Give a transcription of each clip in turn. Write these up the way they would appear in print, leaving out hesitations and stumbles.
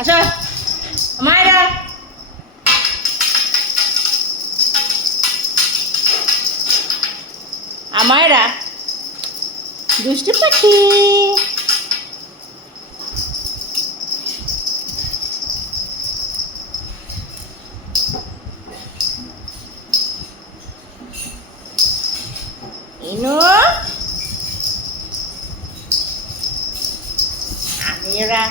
আচ্ছা মায়েরা আমায়রা দুষ্টু পাখি ইনু আমিরা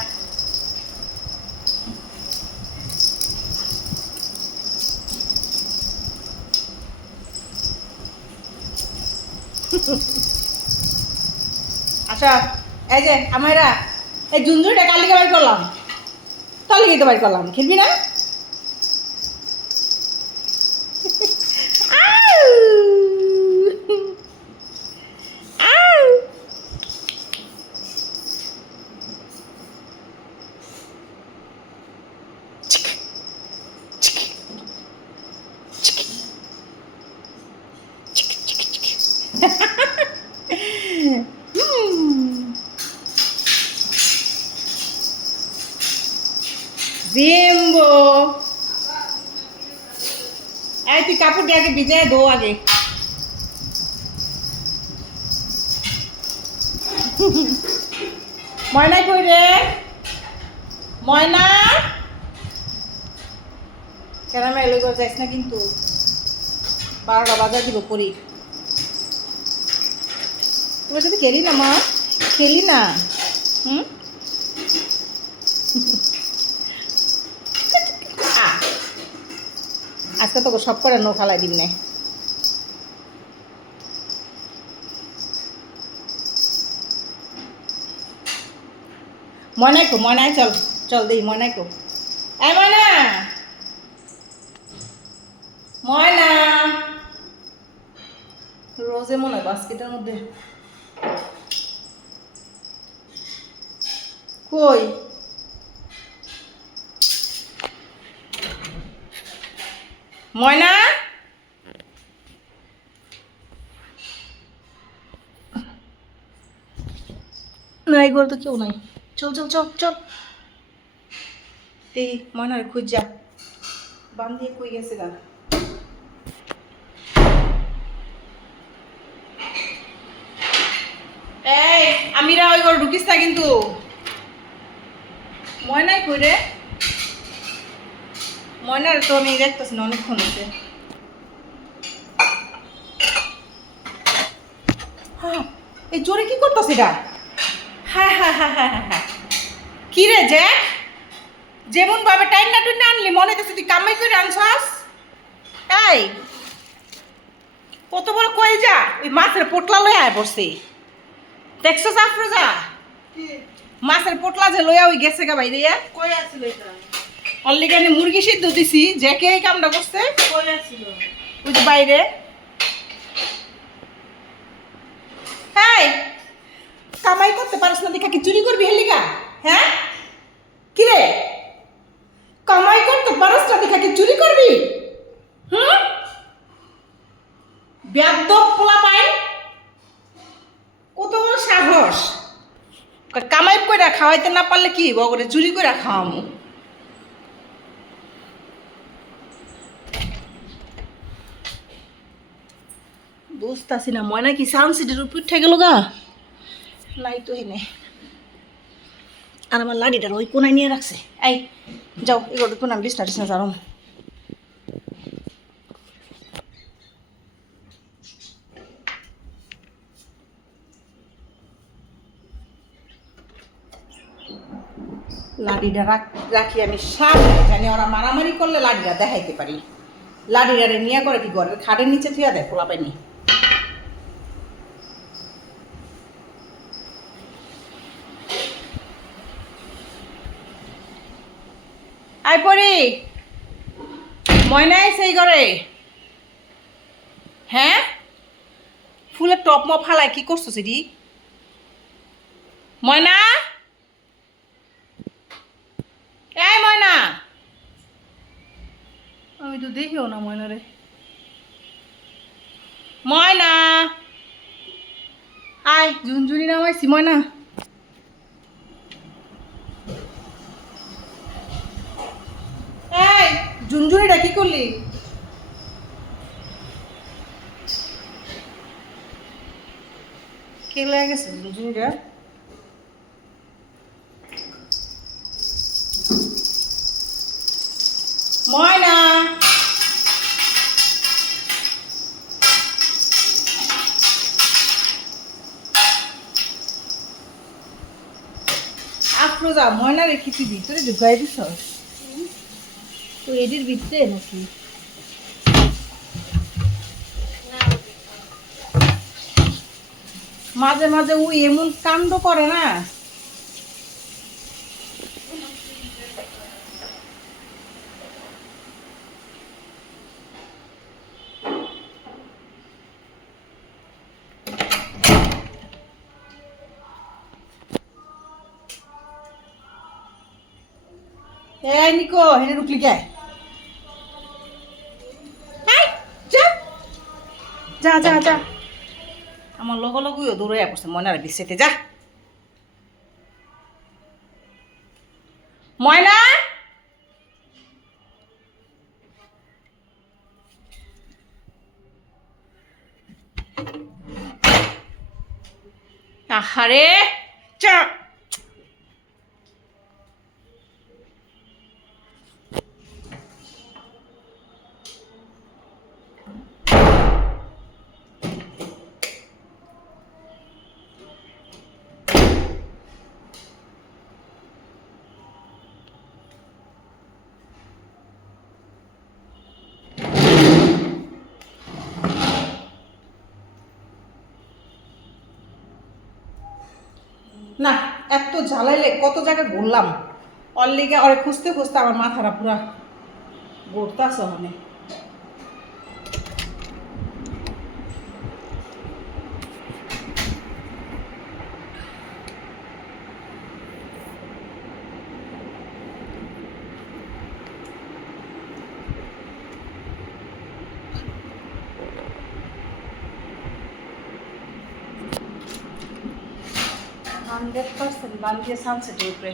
আচ্ছা এই যে আমারা এই ঝুনঝুনিটা কালিকে বাড়ি করলাম কালিকে বাড়ি করলাম খেলবি না আউ! আউ! চিক, চিক, চিক, চিক, চিক, চিক। জিম্বো এই তুই কাপড় দিয়ে আগে ভিজায় ধো আগে ময়না কই রে ময়না কেন আমি এলো করে যাইস না কিন্তু 12টা বাজার দিব পরি তোমার সাথে খেলি না মা খেলি না হুম আজকে তোকে সব করে নো খালাই দিন না ময়নাই কো ময়নাই চল চল দেই ময়নাই কো এই ময়না ময়না রোজে মনে হয় বাস্কেটের মধ্যে কই ময়না না এই ঘরে তো কেউ নাই চল চল চল চল এই ময়নার খুঁজ যা বান দিয়ে কই গেছে গা এই আমিরা ওই ঘরে ঢুকিস না কিন্তু ময়নাই কই রে ময়নার তো আমি দেখতেছি না অনেকক্ষণ হয়েছে হ্যাঁ এই জোরে কি করতেছে এটা হ্যাঁ হ্যাঁ হ্যাঁ হ্যাঁ হ্যাঁ হ্যাঁ কি রে জ্যাক যেমন ভাবে টাইম না টুন আনলি মনে হচ্ছে তুই কামাই করে আনছাস এই কত বড় কই যা ওই মাছের পোটলা লই আয় বসে দেখছস আফরোজা মাছের পোটলা যে লইয়া ওই গেছে গা বাইরে কই আছিল এটা অলরেডি মুরগি সিদ্ধ দিছি জ্যাকে এই কামটা করছে কই আছিল ওই যে বাইরে এই কামাই করতে পারছ না দেখা কি চুরি করবি হেলিকা হ্যাঁ কি রে কামাই করতে পারছ না দেখা কি চুরি করবি হুম বেয়াদব পোলা পাই কত বড় সাহস কামাই করে খাওয়াইতে না পারলে কি বগরে চুরি করে খাওয়ামু বুঝতাছি না ময়না কি সানসিটির উপর উঠে গেল গা নাই তো হেনে আর আমার লাডিটার ওই কোনায় নিয়ে রাখছে এই যাও এগুলো কোন আমি বিছনা টিছনা যারম লাডিটা রাখি আমি সামনে জানি ওরা মারামারি করলে লাডিটা দেখাইতে পারি লাডিটারে নিয়ে করে কি ঘরের খাটের নিচে থুয়া দেয় পোলা পাইনি আই পড়ি ময়না সেই ঘরে হ্যাঁ ফুলের টপ মপ ফালাই কি করছো সেটি ময়না এই ময়না আমি তো দেখিও না ময়না রে ময়না আয়, ঝুনঝুনি নামাইছি ময়না। এই ঝুনঝুনিটা কি করলি? কে লেগে গেছে ঝুনঝুনিটা? ময়না আফরোজা, ময়না রেখে তুই ভিতরে ঢুকাই দিস তো এটির ভিতরে নাকি? মাঝে মাঝে ও এমন কাণ্ড করে না। এই নিকো, হেনে ঢুকলি কে? যা যা যা যা, আমার লগ লগইও দৌড়ে পড়ছে ময়নার বিছেতে। যা ময়না। আহারে চা। না, এত জ্বালাইলে কত জায়গায় ঘুরলাম, ওর লিগে ওরে খুঁজতে খুঁজতে আমার মাথাটা পুরা ঘুরতাছে ওখানে। হান্ড্রেড পার্সেন্ট বান দিয়ে সানসেটের উপরে